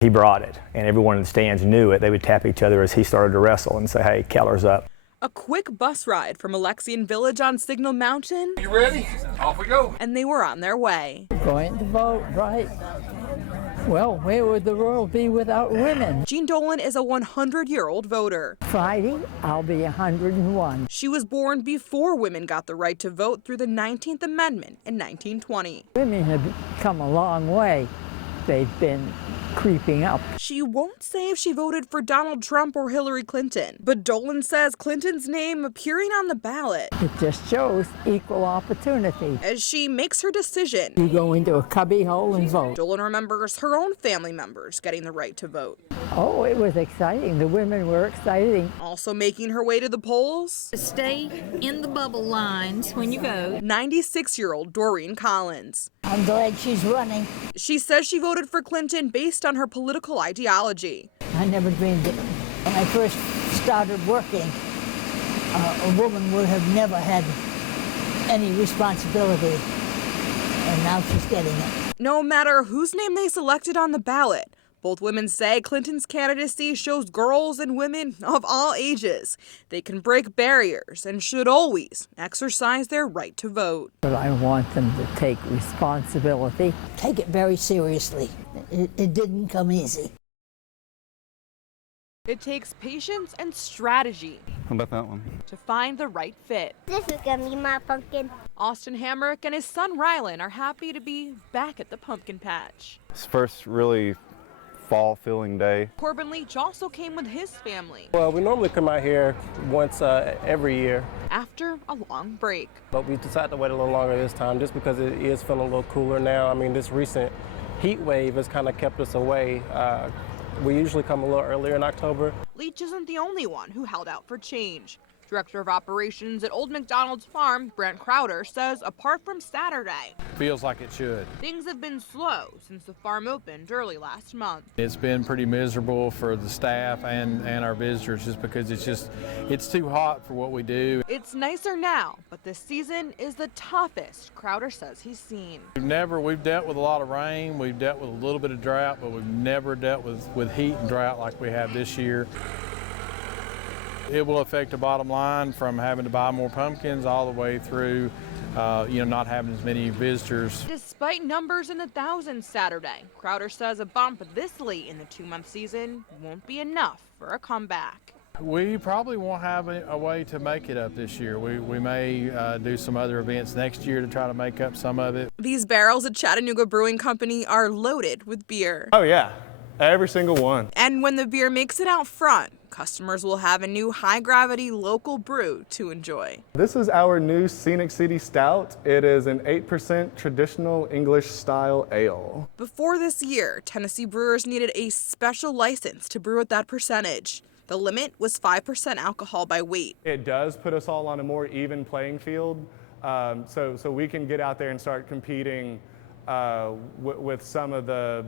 He brought it, and everyone in the stands knew it. They would tap each other as he started to wrestle and say, hey, Keller's up. A quick bus ride from Alexian Village on Signal Mountain. You ready? Off we go. And they were on their way. Going to vote, right? Well, where would the world be without women? Jean Dolan is a 100-year-old voter. Friday, I'll be 101. She was born before women got the right to vote through the 19th Amendment in 1920. Women have come a long way. They've been creeping up. She won't say if she voted for Donald Trump or Hillary Clinton, but Dolan says Clinton's name appearing on the ballot. It just shows equal opportunity. As she makes her decision, You go into a cubby hole and vote. Dolan remembers her own family members getting the right to vote. Oh, it was exciting. The women were exciting. Also making her way to the polls, Stay in the bubble lines when you vote. 96-year-old Doreen Collins. I'm glad she's running. She says she voted for Clinton based on her political ideology. I never dreamed that when I first started working, a woman would have never had any responsibility, and now she's getting it. No matter whose name they selected on the ballot, both women say Clinton's candidacy shows girls and women of all ages they can break barriers and should always exercise their right to vote. But I want them to take responsibility. Take it very seriously. It didn't come easy. It takes patience and strategy How about that one? to find the right fit. This is gonna be my pumpkin. Austin Hamrick and his son Rylan are happy to be back at the pumpkin patch. It's first really fall-feeling day. Corbin Leach also came with his family Well, we normally come out here once every year, after a long break. but we decided to wait a little longer this time just because it is feeling a little cooler now. I mean, this recent heat wave has kind of kept us away. We usually come a little earlier in October. Leach isn't the only one who held out for change. Director of Operations at Old McDonald's Farm, Brent Crowder, says apart from Saturday, Feels like it should. things have been slow since the farm opened early last month. It's been pretty miserable for the staff and our visitors just because it's too hot for what we do. It's nicer now, but this season is the toughest Crowder says he's seen. We've dealt with a lot of rain, we've dealt with a little bit of drought, but we've never dealt with heat and drought like we have this year. It will affect the bottom line from having to buy more pumpkins all the way through, not having as many visitors. Despite numbers in the thousands Saturday, Crowder says a bump this late in the 2-month season won't be enough for a comeback. We probably won't have a way to make it up this year. We may do some other events next year to try to make up some of it. These barrels at Chattanooga Brewing Company are loaded with beer. Oh yeah, every single one. And when the beer makes it out front, customers will have a new high-gravity local brew to enjoy. This is our new Scenic City Stout. It is an 8% traditional English-style ale. Before this year, Tennessee brewers needed a special license to brew at that percentage. The limit was 5% alcohol by weight. It does put us all on a more even playing field, so we can get out there and start competing with some of the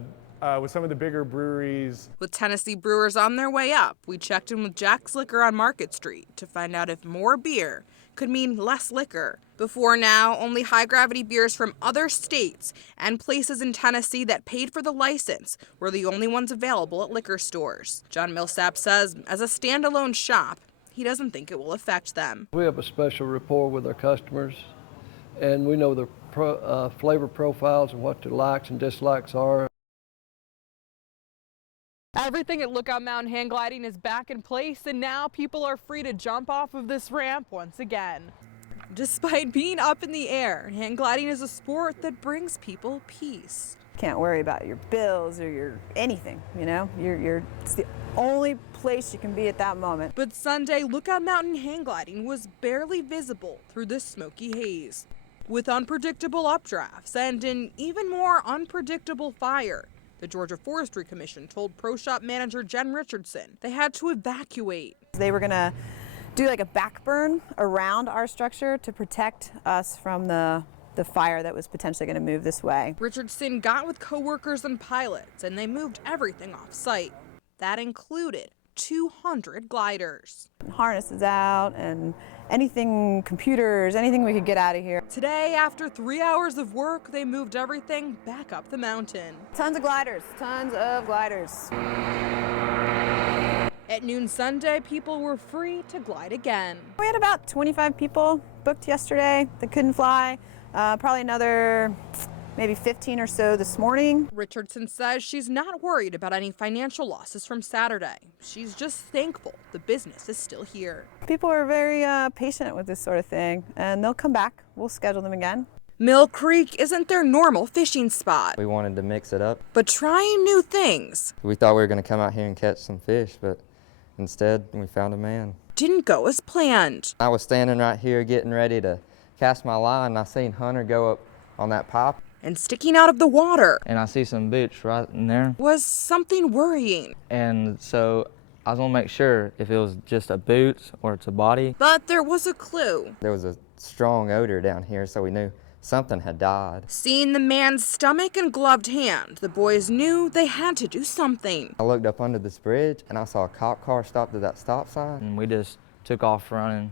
bigger breweries. With Tennessee brewers on their way up, we checked in with Jack's Liquor on Market Street to find out if more beer could mean less liquor. Before now, only high-gravity beers from other states and places in Tennessee that paid for the license were the only ones available at liquor stores. John Millsap says, as a standalone shop, he doesn't think it will affect them. We have a special rapport with our customers, and we know their flavor profiles and what their likes and dislikes are. Everything at Lookout Mountain Hang Gliding is back in place, and now people are free to jump off of this ramp once again. Despite being up in the air, hang gliding is a sport that brings people peace. Can't worry about your bills or your anything, it's the only place you can be at that moment. But Sunday, Lookout Mountain hang gliding was barely visible through the smoky haze. With unpredictable updrafts and an even more unpredictable fire, the Georgia Forestry Commission told Pro Shop manager Jen Richardson they had to evacuate. They were gonna do like a backburn around our structure to protect us from the fire that was potentially going to move this way. Richardson got with coworkers and pilots, and they moved everything off site. That included 200 gliders. Harnesses out and anything, computers, anything we could get out of here. Today, after 3 hours of work, they moved everything back up the mountain. Tons of gliders, tons of gliders. At noon Sunday, people were free to glide again. We had about 25 people booked yesterday that couldn't fly. Probably another maybe 15 or so this morning. Richardson says she's not worried about any financial losses from Saturday. She's just thankful the business is still here. People are very patient with this sort of thing, and they'll come back. We'll schedule them again. Mill Creek isn't their normal fishing spot, We wanted to mix it up. but trying new things We thought we were going to come out here and catch some fish, but instead we found a man. didn't go as planned. I was standing right here getting ready to cast my line, and I seen Hunter go up on that pipe. And sticking out of the water And I see some boots right in there. was something worrying. And so I was gonna make sure if it was just a boot or it's a body. But there was a clue. There was a strong odor down here, so we knew something had died. Seeing the man's stomach and gloved hand, the boys knew they had to do something. I looked up under this bridge, and I saw a cop car stopped at that stop sign. And we just took off running.